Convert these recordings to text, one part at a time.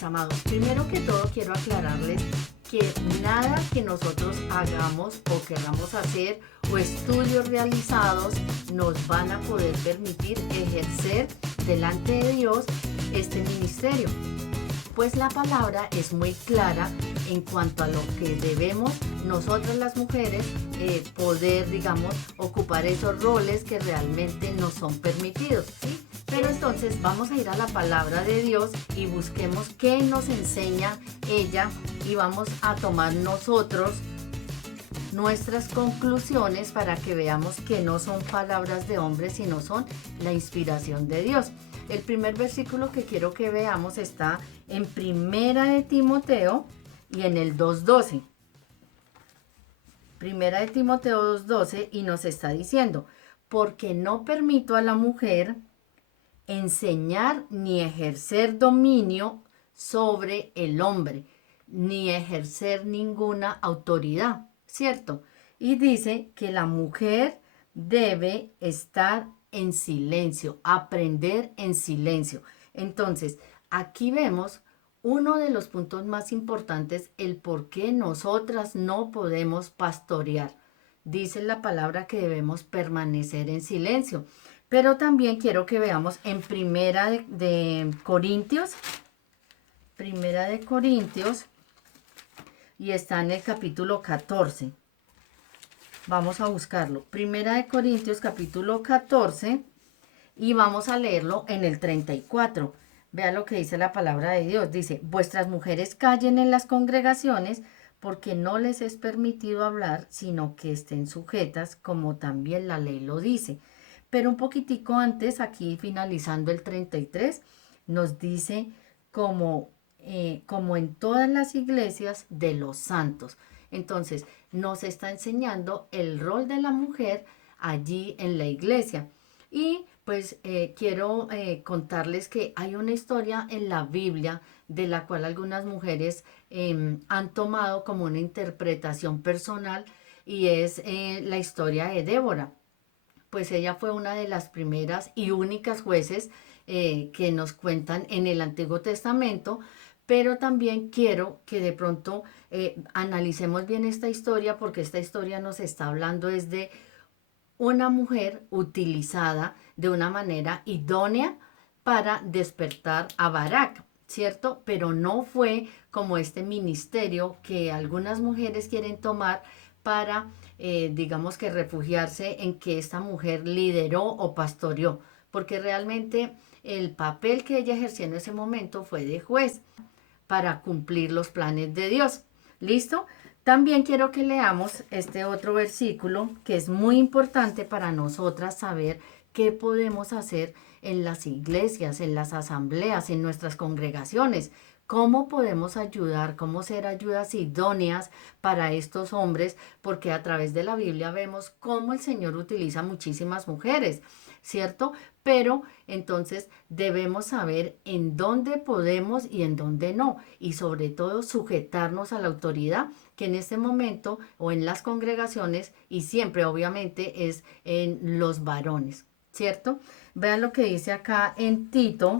mis amados, primero que todo quiero aclararles que nada que nosotros hagamos o queramos hacer o estudios realizados nos van a poder permitir ejercer delante de Dios este ministerio. Pues la palabra es muy clara en cuanto a lo que debemos nosotras las mujeres poder, digamos, ocupar esos roles que realmente nos son permitidos, ¿sí? Pero entonces vamos a ir a la palabra de Dios y busquemos qué nos enseña ella y vamos a tomar nosotros nuestras conclusiones para que veamos que no son palabras de hombres, sino son la inspiración de Dios. El primer versículo que quiero que veamos está en Primera de Timoteo y en el 2:12. Primera de Timoteo 2:12 y nos está diciendo, porque no permito a la mujer enseñar ni ejercer dominio sobre el hombre, ni ejercer ninguna autoridad, ¿cierto? Y dice que la mujer debe estar en silencio, aprender en silencio. Entonces, aquí vemos uno de los puntos más importantes, el por qué nosotras no podemos pastorear. Dice la palabra que debemos permanecer en silencio. Pero también quiero que veamos en Primera de Corintios, y está en el capítulo 14. Vamos a buscarlo. Primera de Corintios, capítulo 14, y vamos a leerlo en el 34. Vea lo que dice la palabra de Dios. Dice, vuestras mujeres callen en las congregaciones, porque no les es permitido hablar, sino que estén sujetas, como también la ley lo dice. Pero un poquitico antes, aquí finalizando el 33, nos dice como en todas las iglesias de los santos. Entonces, nos está enseñando el rol de la mujer allí en la iglesia. Y pues quiero contarles que hay una historia en la Biblia de la cual algunas mujeres han tomado como una interpretación personal y es la historia de Débora. Pues ella fue una de las primeras y únicas jueces que nos cuentan en el Antiguo Testamento, pero también quiero que de pronto analicemos bien esta historia porque esta historia nos está hablando desde una mujer utilizada de una manera idónea para despertar a Barak, ¿cierto? Pero no fue como este ministerio que algunas mujeres quieren tomar para, digamos que refugiarse en que esta mujer lideró o pastoreó, porque realmente el papel que ella ejerció en ese momento fue de juez para cumplir los planes de Dios. ¿Listo? También quiero que leamos este otro versículo que es muy importante para nosotras saber qué podemos hacer en las iglesias, en las asambleas, en nuestras congregaciones. ¿Cómo podemos ayudar? ¿Cómo ser ayudas idóneas para estos hombres? Porque a través de la Biblia vemos cómo el Señor utiliza muchísimas mujeres, ¿cierto? Pero entonces debemos saber en dónde podemos y en dónde no. Y sobre todo sujetarnos a la autoridad que en este momento o en las congregaciones y siempre obviamente es en los varones, ¿cierto? Vean lo que dice acá en Tito.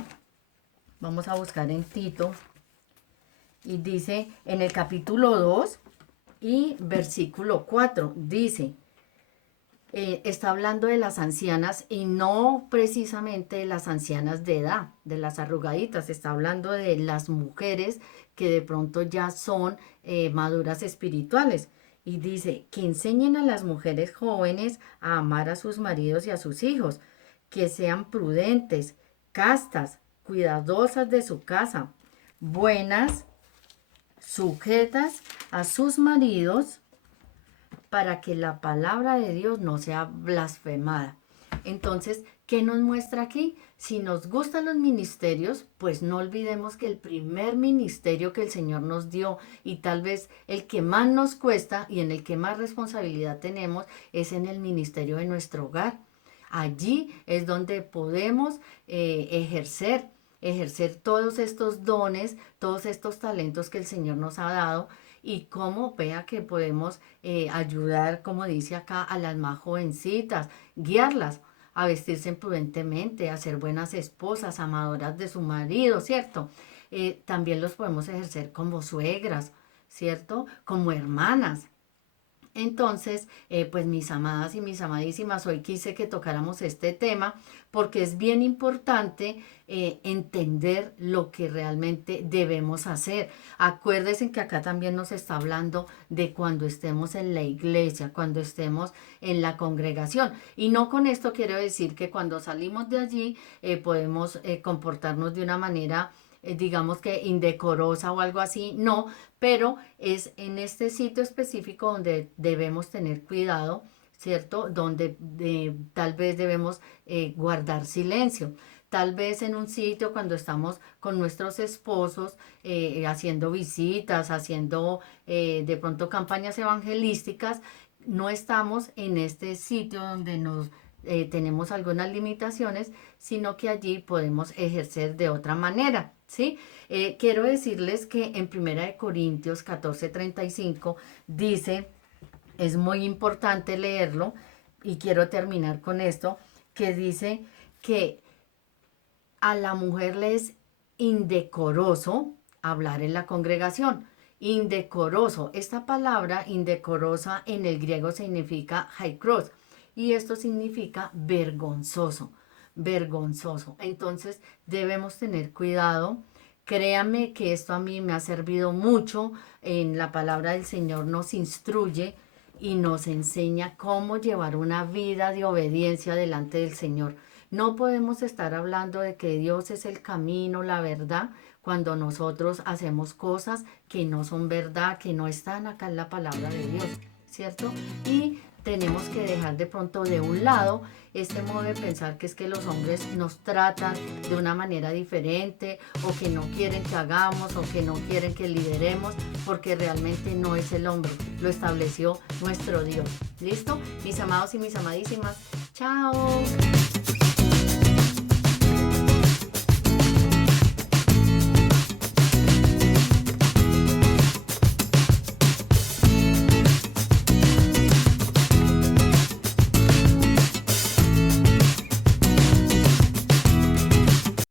Vamos a buscar en Tito. Y dice en el capítulo 2 y versículo 4, dice, está hablando de las ancianas y no precisamente de las ancianas de edad, de las arrugaditas, está hablando de las mujeres que de pronto ya son maduras espirituales. Y dice, que enseñen a las mujeres jóvenes a amar a sus maridos y a sus hijos, que sean prudentes, castas, cuidadosas de su casa, buenas, sujetas a sus maridos, para que la palabra de Dios no sea blasfemada. Entonces, ¿qué nos muestra aquí? Si nos gustan los ministerios, pues no olvidemos que el primer ministerio que el Señor nos dio y tal vez el que más nos cuesta y en el que más responsabilidad tenemos es en el ministerio de nuestro hogar. Allí es donde podemos ejercer todos estos dones, todos estos talentos que el Señor nos ha dado y cómo vea que podemos ayudar, como dice acá, a las más jovencitas, guiarlas a vestirse prudentemente, a ser buenas esposas, amadoras de su marido, ¿cierto? también los podemos ejercer como suegras, ¿cierto? Como hermanas. Entonces, pues mis amadas y mis amadísimas, hoy quise que tocáramos este tema porque es bien importante entender lo que realmente debemos hacer. Acuérdense que acá también nos está hablando de cuando estemos en la iglesia, cuando estemos en la congregación. Y no con esto quiero decir que cuando salimos de allí podemos comportarnos de una manera digamos que indecorosa o algo así, no, pero es en este sitio específico donde debemos tener cuidado, ¿cierto? Donde tal vez debemos guardar silencio. Tal vez en un sitio cuando estamos con nuestros esposos haciendo visitas, haciendo de pronto campañas evangelísticas, no estamos en este sitio donde nos tenemos algunas limitaciones, sino que allí podemos ejercer de otra manera, ¿sí? Quiero decirles que en Primera de Corintios 14:35 dice, es muy importante leerlo y quiero terminar con esto, que dice que a la mujer le es indecoroso hablar en la congregación. Indecoroso. Esta palabra indecorosa en el griego significa haikros y esto significa vergonzoso, vergonzoso. Entonces debemos tener cuidado. Créanme que esto a mí me ha servido mucho. En la palabra del Señor nos instruye y nos enseña cómo llevar una vida de obediencia delante del Señor. No podemos estar hablando de que Dios es el camino, la verdad, cuando nosotros hacemos cosas que no son verdad, que no están acá en la palabra de Dios, ¿cierto? Y tenemos que dejar de pronto de un lado este modo de pensar que es que los hombres nos tratan de una manera diferente o que no quieren que hagamos o que no quieren que lideremos, porque realmente no es el hombre, lo estableció nuestro Dios. ¿Listo? Mis amados y mis amadísimas, chao.